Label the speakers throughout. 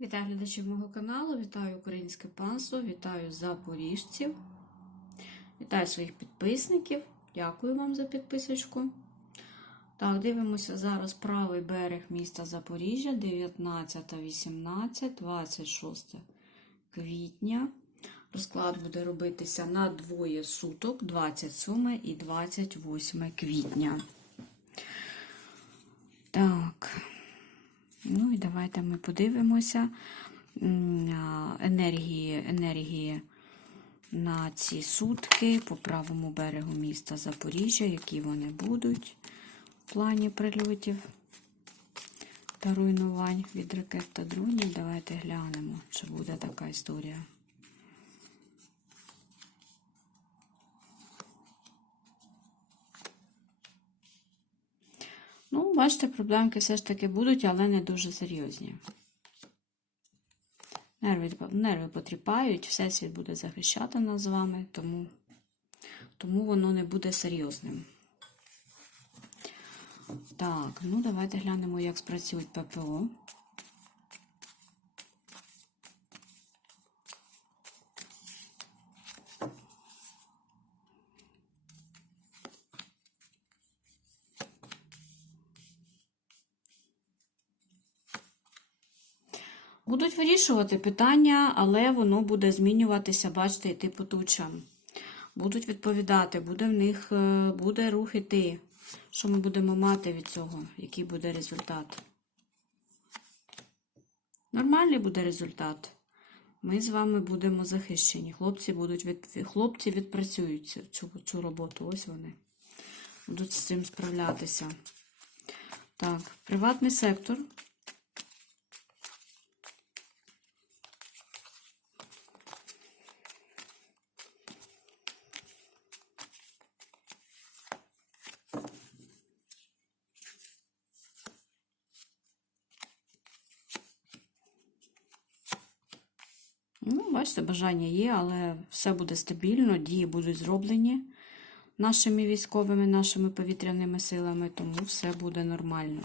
Speaker 1: Вітаю глядачів мого каналу, вітаю українське панство, вітаю запоріжців, вітаю своїх підписників. Дякую вам за підписочку. Так, дивимося зараз правий берег міста Запоріжжя, 19, 18, 26 квітня. Розклад буде робитися на двоє суток, 27 і 28 квітня. Так. Давайте ми подивимося енергії, енергії на ці сутки по правому берегу міста Запоріжжя, які вони будуть в плані прильотів та руйнувань від ракет та дронів. Давайте глянемо, чи буде така історія. Ну, бачите, проблемки все ж таки будуть, але не дуже серйозні. Нерви, нерви потріпають, всесвіт буде захищати нас з вами, тому, тому воно не буде серйозним. Так, ну давайте глянемо, як спрацюють ППО. Будуть вирішувати питання, але воно буде змінюватися, бачите, йти по тучам. Будуть відповідати, буде в них е, буде рух іти. Що ми будемо мати від цього? Який буде результат? Нормальний буде результат. Ми з вами будемо захищені. Хлопці будуть від... хлопці відпрацюють цю- цю, цю роботу. Ось вони. Будуть з цим справлятися. Так, приватний сектор. Ну, бачите, бажання є, але все буде стабільно, дії будуть зроблені нашими військовими, нашими повітряними силами, тому все буде нормально.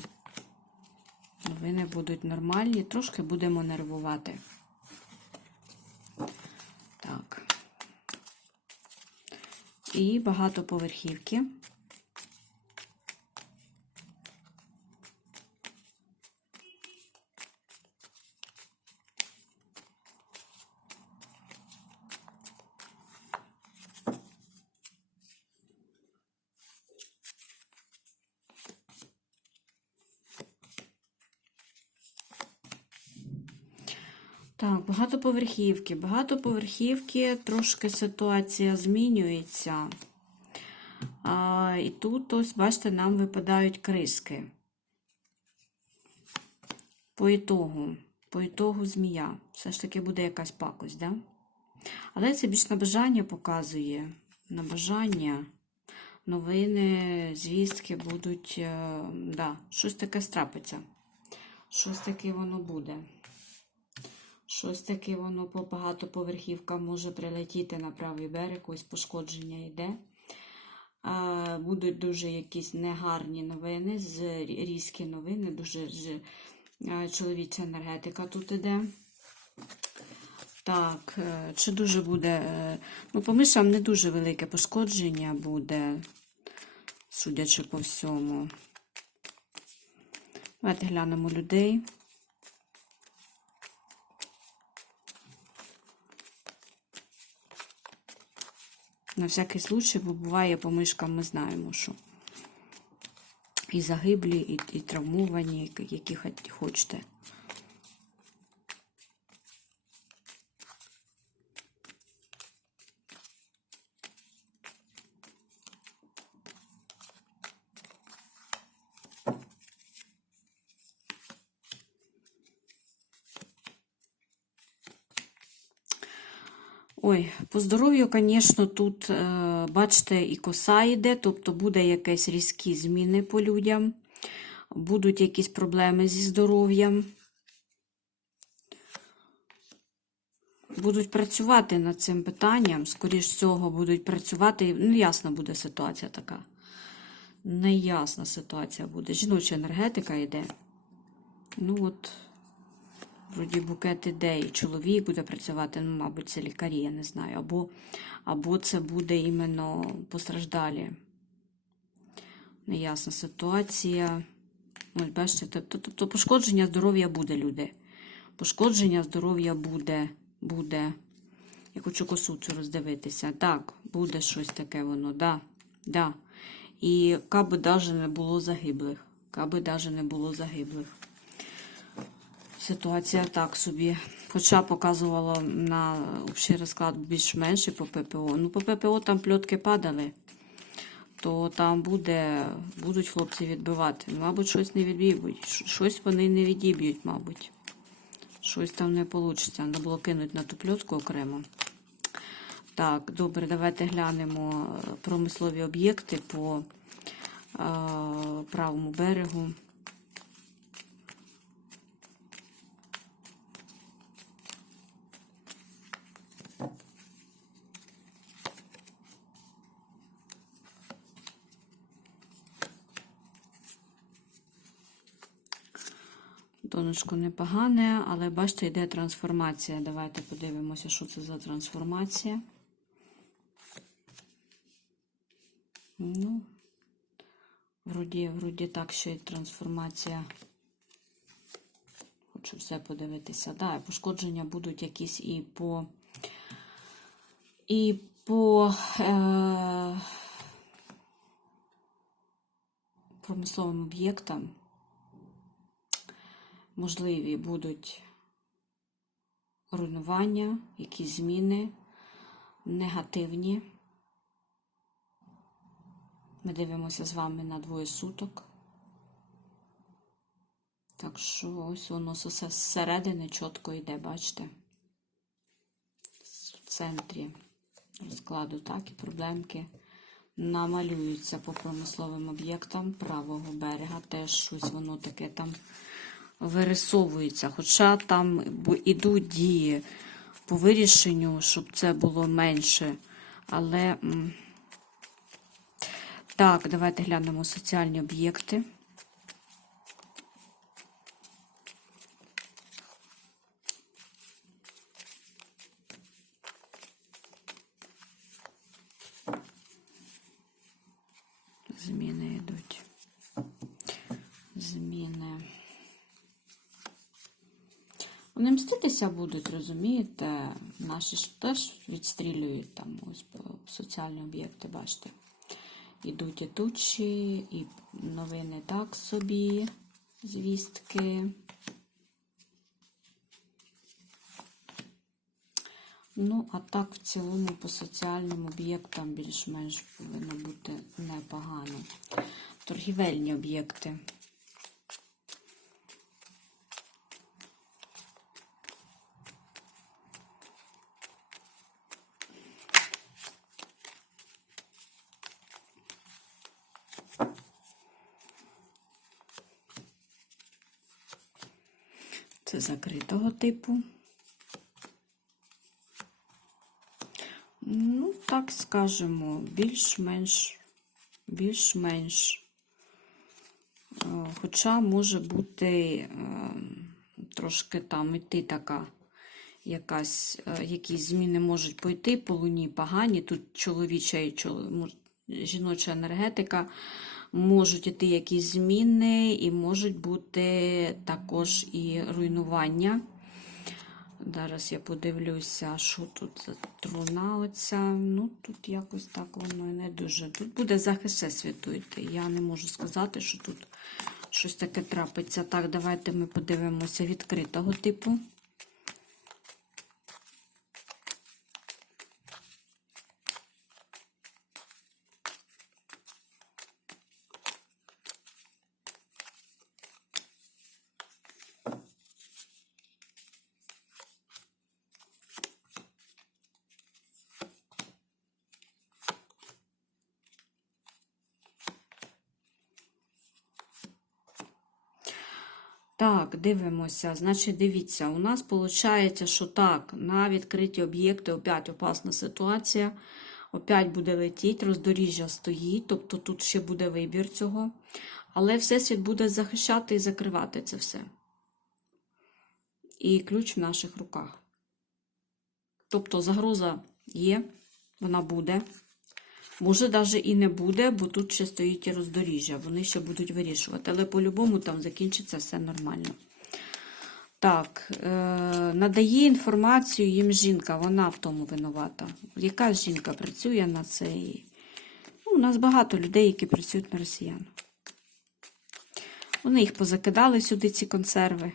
Speaker 1: Новини будуть нормальні, трошки будемо нервувати. Так. І багатоповерхівки. Так, багатоповерхівки. Багатоповерхівки, трошки ситуація змінюється. А, і тут, ось, бачите, нам випадають криски. По ітогу, по ітогу змія. Все ж таки буде якась пакость, да? Але це більш на бажання показує. На бажання. Новини, звістки будуть, е, да, щось таке страпиться. Щось таке воно буде. Щось таке воно по багатоповерхівкам може прилетіти на правий берег, ось пошкодження йде. Будуть дуже якісь негарні новини, різкі новини, дуже чоловіча енергетика тут іде. Так, е, чи дуже буде. е, Ну, по мишам не дуже велике пошкодження буде, судячи по всьому. Давайте глянемо людей. На всякий случай, бо буває по ми знаємо, що і загиблі, і, і травмовані, які хочете. Ой, по здоров'ю, звісно, тут, е, бачите, і коса йде, тобто буде якісь різкі зміни по людям, будуть якісь проблеми зі здоров'ям. Будуть працювати над цим питанням, скоріш всього, будуть працювати. Ну, ясна буде ситуація така. Неясна ситуація буде. Жіноча енергетика йде. Ну от, Вроді букет ідей. Чоловік буде працювати, ну, мабуть, це лікарі, я не знаю. Або, або це буде іменно постраждалі. Неясна ситуація. Ось, бачите, тобто пошкодження здоров'я буде, люди. Пошкодження здоров'я буде, буде. Я хочу косу цю роздивитися. Так, буде щось таке воно, да, да. І каби навіть не було загиблих. Каби навіть не було загиблих. Ситуація так собі. Хоча показувала на общий розклад більш-менш і по ППО. Ну, по ППО там пльотки падали, то там буде, будуть хлопці відбивати. Мабуть, щось не відб'ють. Щось вони не відіб'ють, мабуть. Щось там не вийде. Треба було кинути на ту пльотку окремо. Так, добре, давайте глянемо е, промислові об'єкти по е, правому берегу. Донечко непогане, але бачите, йде трансформація. Давайте подивимося, що це за трансформація. Ну, вроді, вроді так, що і трансформація. Хочу все подивитися. Да, пошкодження будуть якісь і по і по е, промисловим об'єктам. Можливі будуть руйнування, якісь зміни негативні. Ми дивимося з вами на двоє суток. Так що ось воно все зсередини чітко йде, бачите? В центрі розкладу, так, і проблемки намалюються по промисловим об'єктам правого берега. Теж щось воно таке там вирисовується. Хоча там ідуть дії по вирішенню, щоб це було менше. Але. Так, давайте глянемо соціальні об'єкти. Зміни йдуть. Зміни. Вони мститися будуть, розумієте? Наші ж теж відстрілюють там ось соціальні об'єкти, бачите. Ідуть ідучі, і новини так собі, звістки. Ну, а так, в цілому, по соціальним об'єктам більш-менш повинно бути непогано. Торгівельні об'єкти. Закритого типу. Ну, так скажемо, більш-менш, більш-менш. Хоча може бути трошки там іти така якась, якісь зміни можуть пойти по луні погані. Тут чоловіча і жіноча енергетика можуть іти якісь зміни, і можуть бути також і руйнування. Зараз я подивлюся, що тут за труна оця. Ну, тут якось так воно і не дуже. Тут буде захист Всесвіту. Я не можу сказати, що тут щось таке трапиться. Так, давайте ми подивимося відкритого типу. Так, дивимося. Значить, дивіться, у нас виходить, що так, на відкриті об'єкти опять опасна ситуація. Опять буде летіти, роздоріжжя стоїть, тобто тут ще буде вибір цього. Але Всесвіт буде захищати і закривати це все. і ключ в наших руках. Тобто загроза є, вона буде. Може, навіть і не буде, бо тут ще стоїть і роздоріжжя. Вони ще будуть вирішувати. Але по-любому там закінчиться все нормально. Так, е, надає інформацію їм жінка, вона в тому винувата. Яка жінка працює на цей. Ну, у нас багато людей, які працюють на росіян. Вони їх позакидали сюди, ці консерви.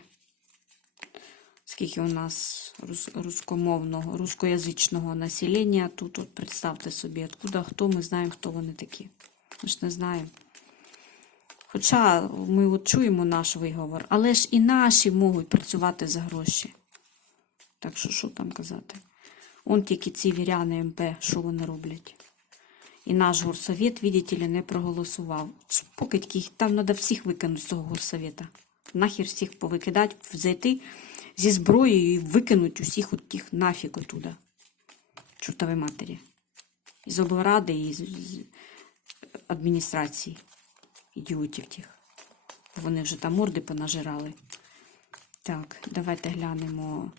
Speaker 1: Скільки у нас рус- рускомовного, рускоязичного населення тут, от представте собі, откуда хто, ми знаємо, хто вони такі. Ми ж не знаємо. Хоча ми от чуємо наш виговор, але ж і наші можуть працювати за гроші. Так що, що там казати? Он тільки ці віряни МП, що вони роблять. І наш горсовет, видите ли, не проголосував. Поки там треба всіх викинути з цього горсовета. Нахер всіх повикидати, зайти зі зброєю і викинути усіх тих нафіг отуда. Чортові матері. Із облради і з, адміністрації. Ідіотів тих. Вони вже там морди понажирали. Так, давайте глянемо.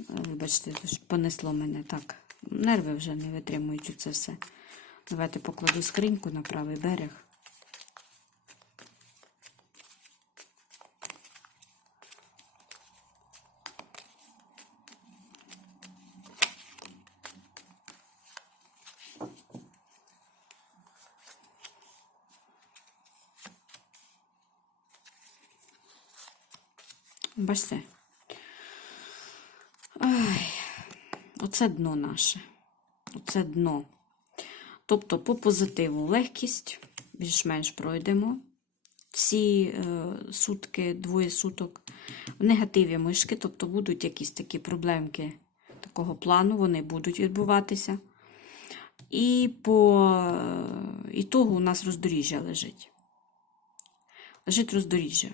Speaker 1: Е, Вибачте, понесло мене так. Нерви вже не витримують це все. Давайте покладу скриньку на правий берег. Бачите? Ай, оце дно наше. Оце дно. Тобто, по позитиву легкість, більш-менш пройдемо. Ці е, сутки, двоє суток. В негативі мишки, тобто будуть якісь такі проблемки такого плану, вони будуть відбуватися. І по е, ітогу у нас роздоріжжя лежить. Лежить роздоріжжя.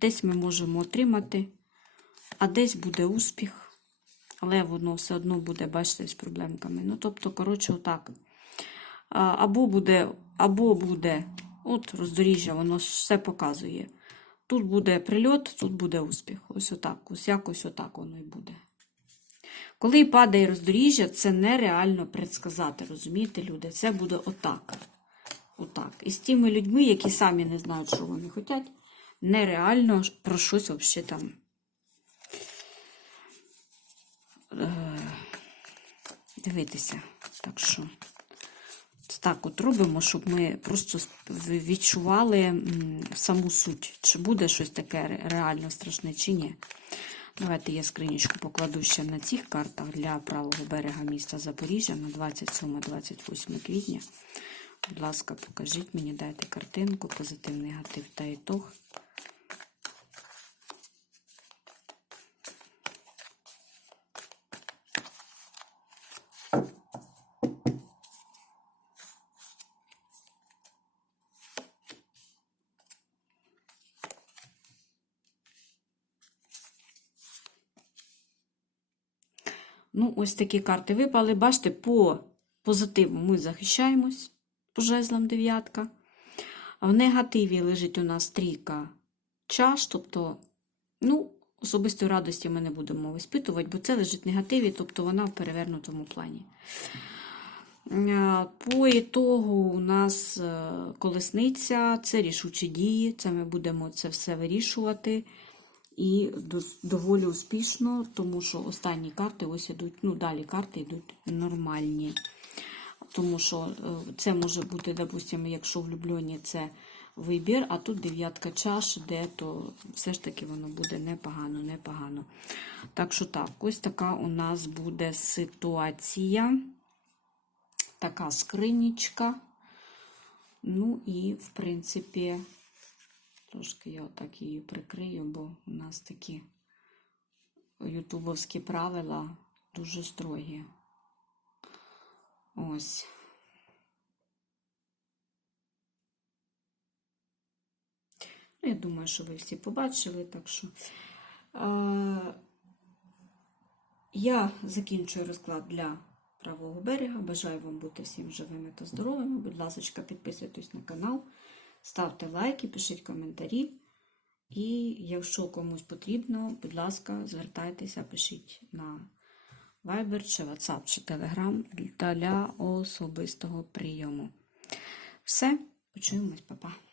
Speaker 1: Десь ми можемо отримати, а десь буде успіх, але воно все одно буде, бачите, з проблемками. Ну, тобто, коротше, отак. Або буде, або буде, от роздоріжжя, воно все показує. Тут буде прильот, тут буде успіх. Ось отак, ось якось отак воно і буде. Коли падає роздоріжжя, це нереально предсказати, розумієте, люди? Це буде отак. Отак. І з тими людьми, які самі не знають, що вони хочуть, нереально про щось взагалі там. е, Дивитися. Так що. Так от робимо, щоб ми просто відчували саму суть, чи буде щось таке реально страшне, чи ні. Давайте я скринічку покладу ще на цих картах для правого берега міста Запоріжжя на 27-28 квітня. Будь ласка, покажіть мені, дайте картинку, позитив, негатив та ітог. Ну, ось такі карти випали. Бачите, по позитиву ми захищаємось по жезлам дев'ятка. В негативі лежить у нас трійка чаш, тобто, ну, особистої радості ми не будемо виспитувати, бо це лежить в негативі, тобто вона в перевернутому плані. По ітогу у нас е, колесниця, це рішучі дії, це ми будемо це все вирішувати. І доволі успішно, тому що останні карти ось ідуть, ну далі карти йдуть нормальні. Тому що е, це може бути, допустимо, якщо влюблені це вибір, а тут дев'ятка чаш, де то все ж таки воно буде непогано, непогано. Так що так, ось така у нас буде ситуація. Така скринічка. Ну і, в принципі, трошки я отак її прикрию, бо у нас такі ютубовські правила дуже строгі. Ось. Ну, Я думаю, що ви всі побачили, так що. А, я закінчую розклад для правого берега. Бажаю вам бути всім живими та здоровими. Будь ласка, підписуйтесь на канал, ставте лайки, пишіть коментарі. І якщо комусь потрібно, будь ласка, звертайтеся, пишіть на Viber, чи WhatsApp, чи Telegram для особистого прийому. Все, почуємось, па-па.